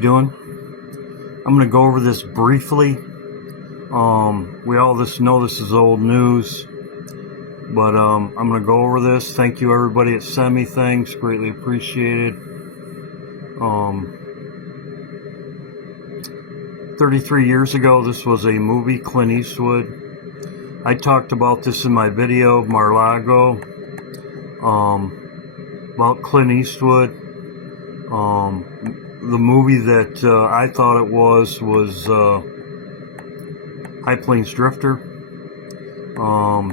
Doing? I'm going to go over this briefly. We all know this is old news, but I'm going to go over this. Thank you everybody that sent me things, greatly appreciated. 33 years ago, this was a movie, Clint Eastwood. I talked about this in my video, Mar-a-Lago, about Clint Eastwood. The movie that I thought it was High Plains Drifter.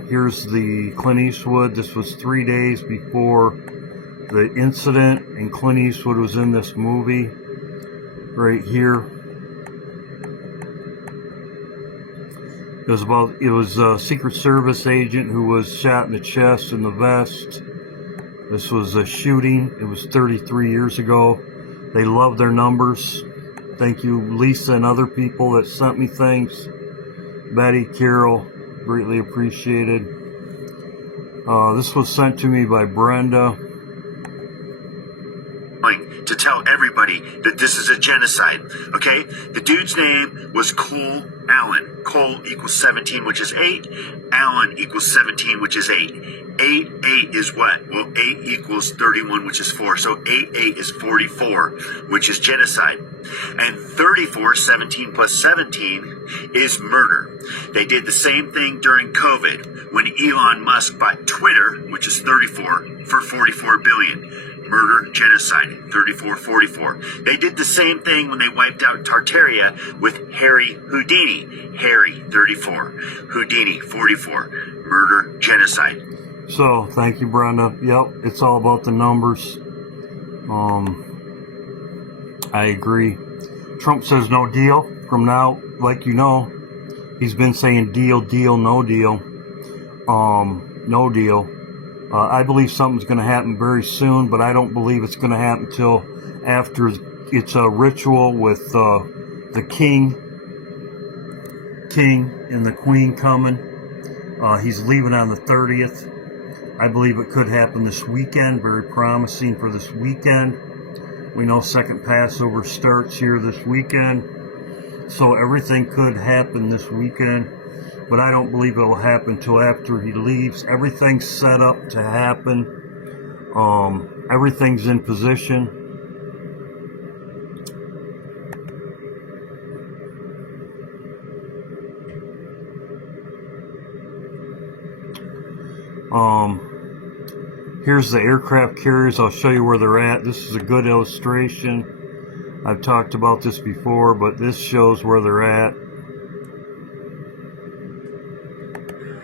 Here's the Clint Eastwood. This was 3 days before the incident, and Clint Eastwood was in this movie right here. It was a Secret Service agent who was shot in the chest and the vest. This was a shooting. It was 33 years ago. They love their numbers. Thank you, Lisa, and other people that sent me things. Betty, Carol, greatly appreciated. This was sent to me by Brenda. To tell everybody that this is a genocide, okay? The dude's name was Cole Allen. Cole equals 17, which is 8. Allen equals 17, which is 8. 8 is what? Well, 8 equals 31, which is 4. So 8 is 44, which is genocide. And 34, 17 plus 17, is murder. They did the same thing during COVID when Elon Musk bought Twitter, which is 34, for $44 billion. Murder, genocide, 34, 44. They did the same thing when they wiped out Tartaria with Harry Houdini. Harry, 34. Houdini, 44. Murder, genocide. So, thank you, Brenda. Yep, it's all about the numbers. I agree. Trump says no deal. From now, like you know, he's been saying deal, deal, no deal. No deal. I believe something's going to happen very soon, but I don't believe it's going to happen until after it's a ritual with the king and the queen coming. He's leaving on the 30th. I believe it could happen this weekend. Very promising for this weekend. We know second Passover starts here this weekend, so everything could happen this weekend. But I don't believe it will happen until after he leaves. Everything's set up to happen. Everything's in position. Here's the aircraft carriers. I'll show you where they're at. This is a good illustration. I've talked about this before, but this shows where they're at.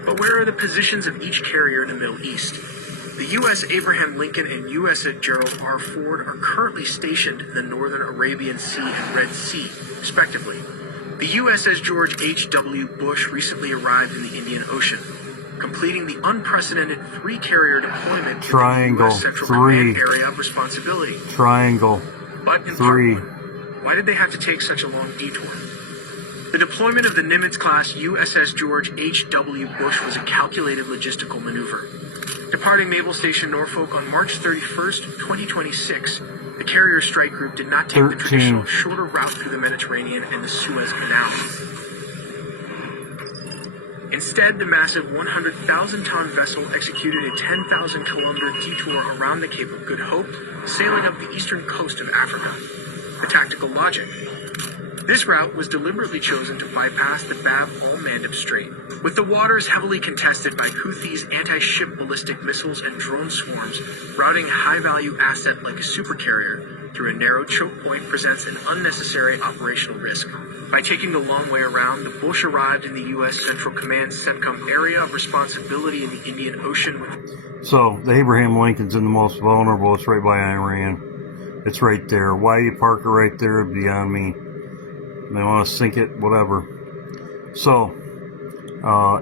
But where are the positions of each carrier in the Middle East? The U.S. Abraham Lincoln and USS Gerald R. Ford are currently stationed in the Northern Arabian Sea and Red Sea, respectively. The USS George H.W. Bush recently arrived in the Indian Ocean, completing the unprecedented 3-carrier deployment Triangle, in the U.S. Central 3. Command area of responsibility. Triangle, But in 3. part 1, why did they have to take such a long detour? The deployment of the Nimitz-class USS George H.W. Bush was a calculated logistical maneuver. Departing Naval Station Norfolk on March 31st, 2026, the carrier strike group did not take the traditional shorter route through the Mediterranean and the Suez Canal. Instead, the massive 100,000-ton vessel executed a 10,000-kilometer detour around the Cape of Good Hope, sailing up the eastern coast of Africa. The tactical logic. This route was deliberately chosen to bypass the Bab al-Mandeb Strait, with the waters heavily contested by Houthis' anti-ship ballistic missiles and drone swarms. Routing a high-value asset like a supercarrier through a narrow choke point presents an unnecessary operational risk. By taking the long way around, the Bush arrived in the U.S. Central Command CENTCOM area of responsibility in the Indian Ocean. So, the Abraham Lincoln's in the most vulnerable. It's right by Iran. It's right there. Why you park it right there is beyond me. They want to sink it, whatever. So,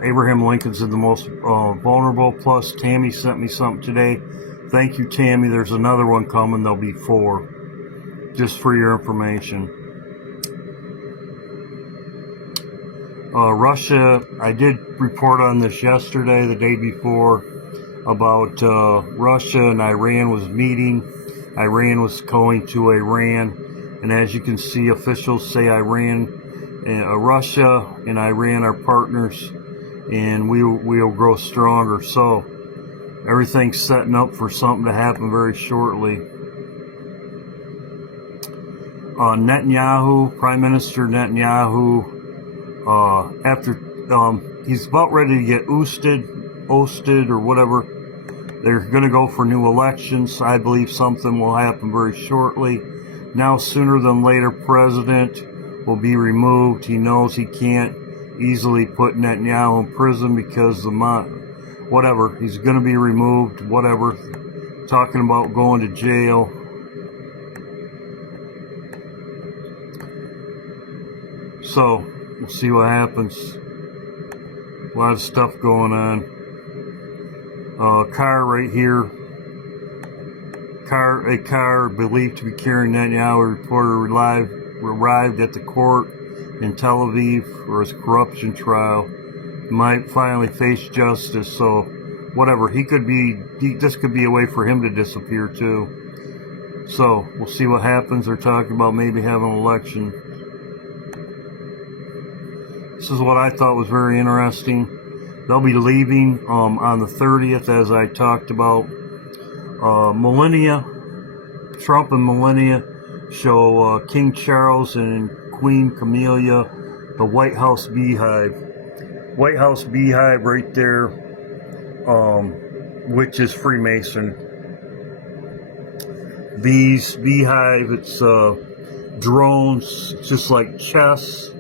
Abraham Lincoln's in the most vulnerable. Plus, Tammy sent me something today. Thank you, Tammy. There's another one coming. There'll be 4. Just for your information. Russia, I did report on this yesterday, the day before, about Russia and Iran was meeting. Iran was going to Iran, And as you can see, officials say Russia and Iran are partners, and we'll grow stronger. So everything's setting up for something to happen very shortly. Netanyahu, Prime Minister Netanyahu, after he's about ready to get ousted or whatever, they're going to go for new elections. I believe something will happen very shortly. Now, sooner than later, president will be removed. He knows he can't easily put Netanyahu in prison because whatever, he's going to be removed, whatever. Talking about going to jail. So, we'll see what happens. A lot of stuff going on. Car right here. A car believed to be carrying Netanyahu reporter arrived at the court in Tel Aviv for his corruption trial. Might finally face justice. So, whatever. This could be a way for him to disappear too. So, we'll see what happens. They're talking about maybe having an election. This is what I thought was very interesting. They'll be leaving on the 30th, as I talked about. Trump and Melania show King Charles and Queen Camilla the White House beehive. White House beehive right there, which is Freemason. Beehive, it's drones, just like chess.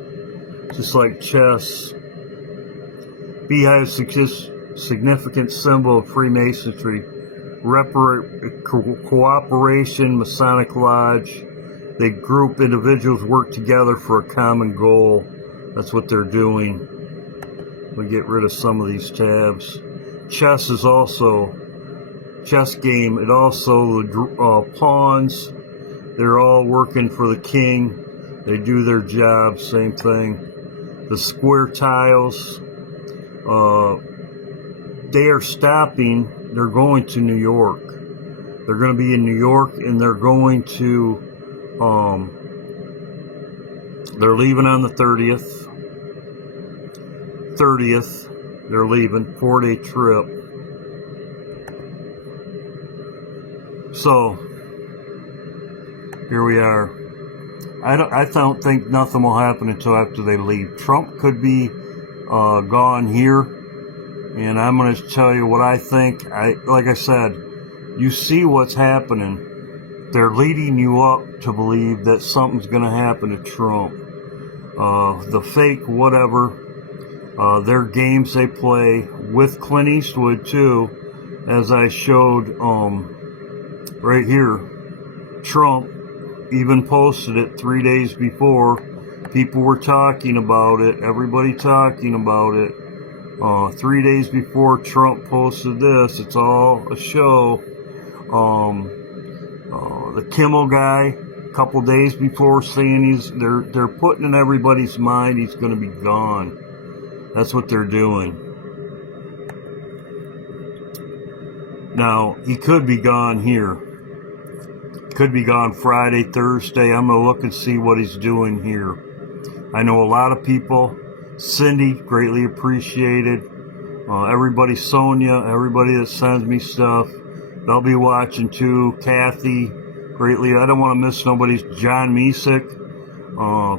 Beehive is a significant symbol of Freemasonry. Cooperation, Masonic Lodge. They group individuals work together for a common goal. That's what they're doing. We get rid of some of these tabs. Chess is also chess game. It also pawns. They're all working for the king. They do their job. Same thing. The square tiles. They are stopping. They're going to New York. They're going to be in New York, and they're going to, they're leaving on the 30th. They're leaving. 4-day trip. So, here we are. I don't think nothing will happen until after they leave. Trump could be gone here, and I'm going to tell you what I think. Like I said, you see what's happening. They're leading you up to believe that something's going to happen to Trump. The fake whatever, their games they play with Clint Eastwood too, as I showed right here. Trump even posted it 3 days before. People were talking about it. Everybody talking about it. 3 days before Trump posted this. It's all a show. The Kimmel guy, a couple days before, saying they're putting in everybody's mind he's going to be gone. That's what they're doing. Now, he could be gone here. Could be gone Friday, Thursday. I'm going to look and see what he's doing here. I know a lot of people. Cindy, greatly appreciated. Everybody, Sonia, everybody that sends me stuff. They'll be watching too. Kathy, greatly. I don't want to miss nobody's. John Mesick.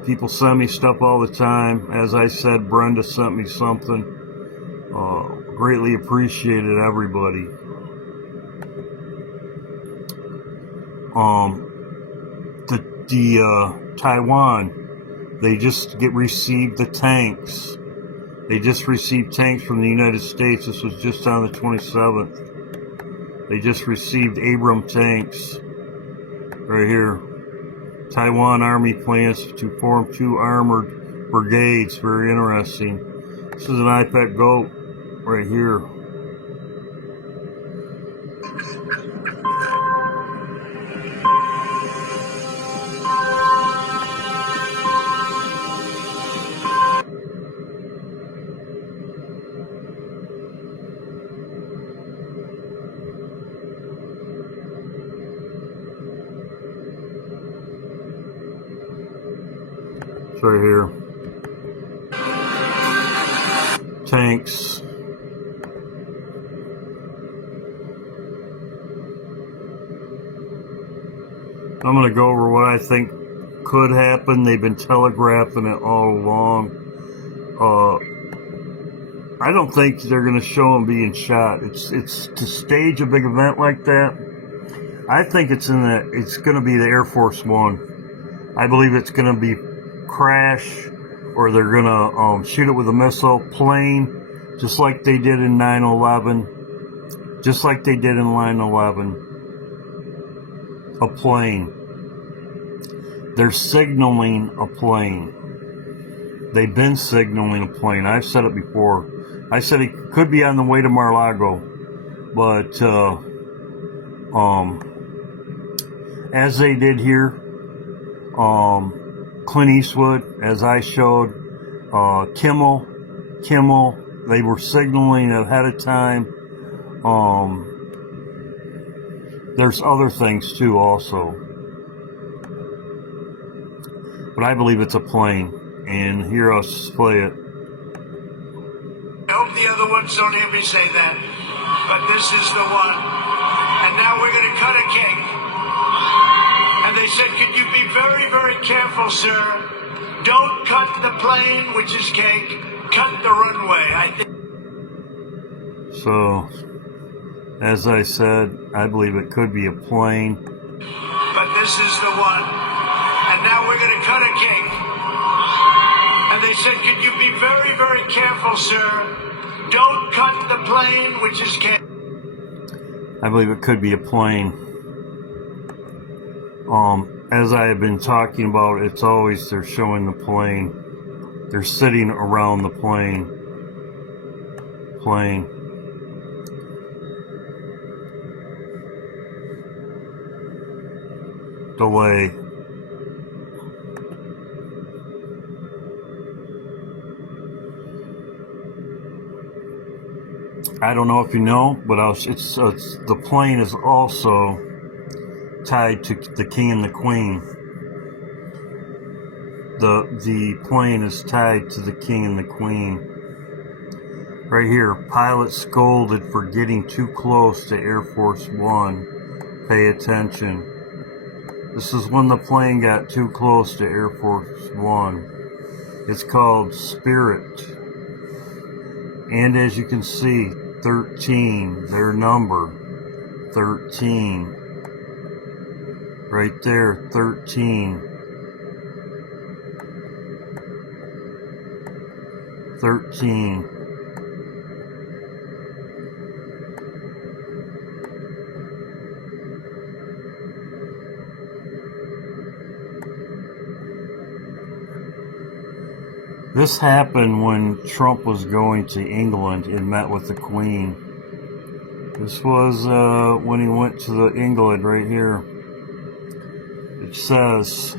People send me stuff all the time. As I said, Brenda sent me something. Greatly appreciated, everybody. Taiwan, they just received the tanks. They just received tanks from the United States. This was just on the 27th. They just received Abram tanks. Right here. Taiwan Army plans to form 2 armored brigades. Very interesting. This is an iPad Go right here. It's right here. Tanks. I'm going to go over what I think could happen. They've been telegraphing it all along. I don't think they're going to show him being shot. It's to stage a big event like that. I think it's going to be the Air Force One. I believe it's going to be crash, or they're going to shoot it with a missile plane, just like they did in 9/11. Just like they did in 9/11. A plane. They're signaling a plane. They've been signaling a plane. I've said it before. I said it could be on the way to Mar-a-Lago, but as they did here, Clint Eastwood, as I showed, Kimmel, they were signaling ahead of time. There's other things too also. But I believe it's a plane. And here I'll play it. I hope the other ones don't hear me say that. But this is the one. And now we're going to cut a cake. And they said, could you be very, very careful, sir? Don't cut the plane, which is cake. Cut the runway. So, as I said, I believe it could be a plane. But this is the one. And now we're going to cut a cake. And they said, could you be very, very careful, sir? Don't cut the plane, which is cake. I believe it could be a plane. As I have been talking about, it's always they're showing the plane. They're sitting around the plane. Delay. I don't know if you know, but it's the plane is also tied to the king and the queen. The plane is tied to the king and the queen. Right here, pilot scolded for getting too close to Air Force One. Pay attention. This is when the plane got too close to Air Force One. It's called Spirit. And as you can see, 13, their number, 13. Right there, 13. 13. This happened when Trump was going to England and met with the Queen. This was when he went to the England right here. It says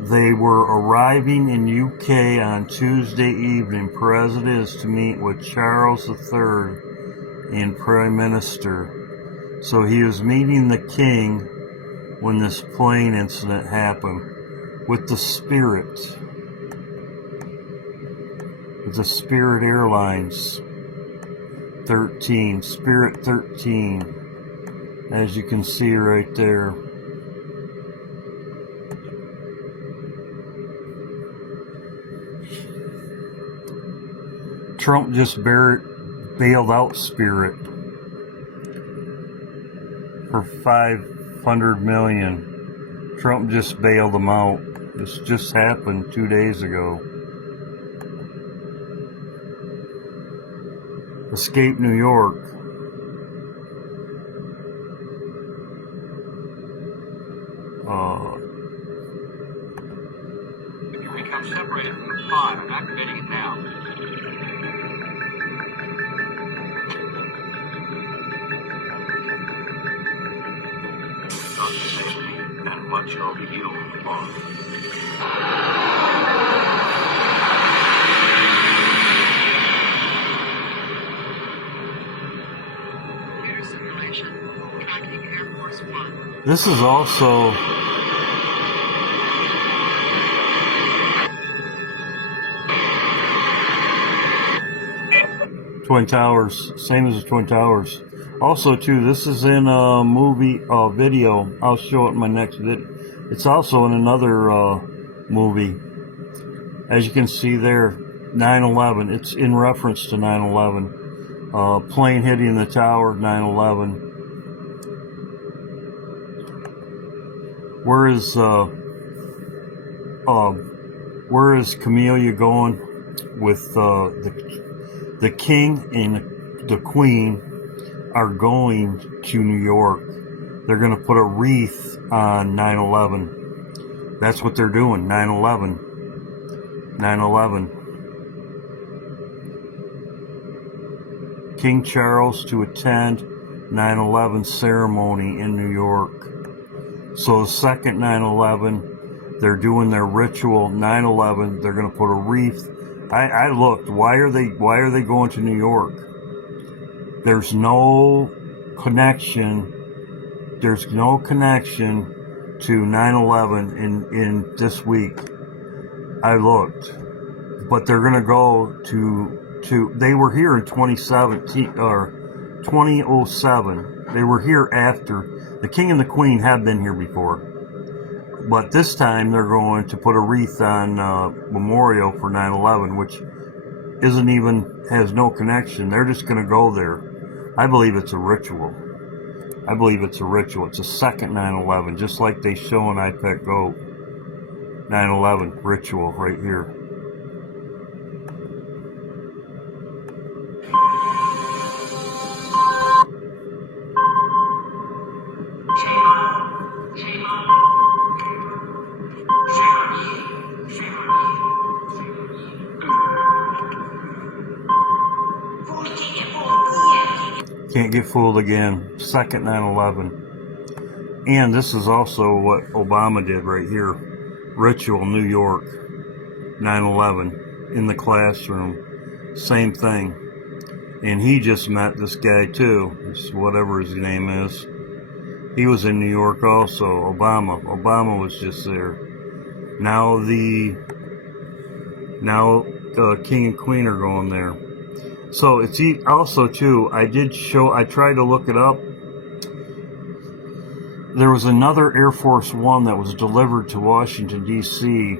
they were arriving in UK on Tuesday evening. President is to meet with Charles III and Prime Minister. So he was meeting the King when this plane incident happened with the Spirit. The Spirit Airlines 13, Spirit 13, as you can see right there. Trump just bailed out Spirit for $500 million. Trump just bailed them out. This just happened 2 days ago. Escape New York. You become separated from the pod. I'm activating it now. Start the safety and watch your heal on. This is also Twin Towers, same as the Twin Towers. Also, too, this is in a movie video. I'll show it in my next video. It's also in another movie. As you can see there, 9/11. It's in reference to 9/11. Plane hitting the tower, 9/11. Where is Camellia going with the king and the queen are going to New York. They're going to put a wreath on 9/11. That's what they're doing, 9/11. 9/11. King Charles to attend 9/11 ceremony in New York. So the second 9/11, they're doing their ritual. 9/11, they're going to put a wreath. I looked. Why are they going to New York? There's no connection. There's no connection to 9/11 in this week. I looked, but they're going to go to. They were here in 2017 or 2007. They were here after. The king and the queen have been here before. But this time they're going to put a wreath on memorial for 9/11, which has no connection. They're just going to go there. I believe it's a ritual. I believe it's a ritual. It's a second 9/11, just like they show in iPad Go. 9/11 ritual right here. Can't get fooled again. Second 9/11. And this is also what Obama did right here. Ritual, New York. 9/11. In the classroom. Same thing. And he just met this guy too. This, whatever his name is. He was in New York also. Obama. Obama was just there. Now the king and queen are going there. So it's also too, I tried to look it up. There was another Air Force One that was delivered to Washington, D.C.,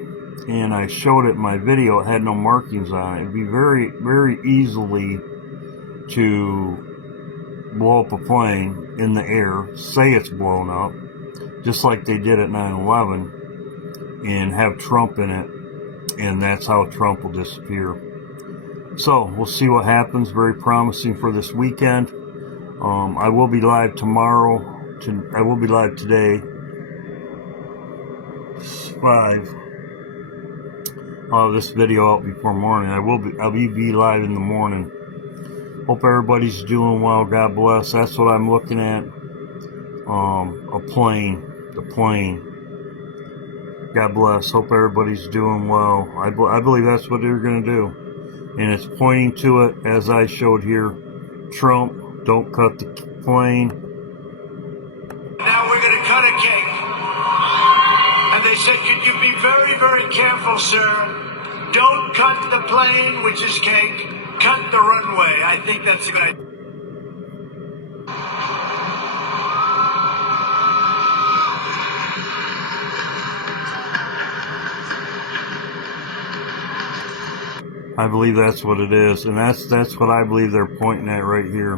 and I showed it in my video. It had no markings on it. It'd be very, very easily to blow up a plane in the air, say it's blown up, just like they did at 9/11, and have Trump in it, and that's how Trump will disappear. So we'll see what happens. Very promising for this weekend. I will be live tomorrow. I will be live today. 5. I'll have this video out before morning. I'll be live in the morning. Hope everybody's doing well. God bless. That's what I'm looking at. A plane. The plane. God bless. Hope everybody's doing well. I believe that's what they're going to do. And it's pointing to it, as I showed here. Trump, don't cut the plane. Now we're going to cut a cake. And they said, could you be very, very careful, sir? Don't cut the plane, which is cake. Cut the runway. I think that's a good idea. I believe that's what it is, and that's what I believe they're pointing at right here.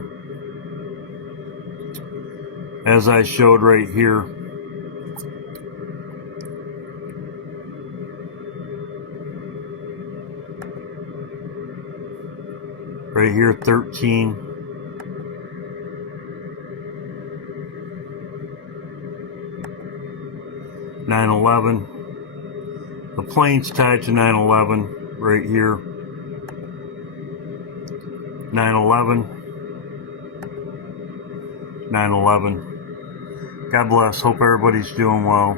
As I showed right here. Right here, 13. (9/11). The plane's tied to 9/11 right here. 9/11. 9/11. God bless. Hope everybody's doing well.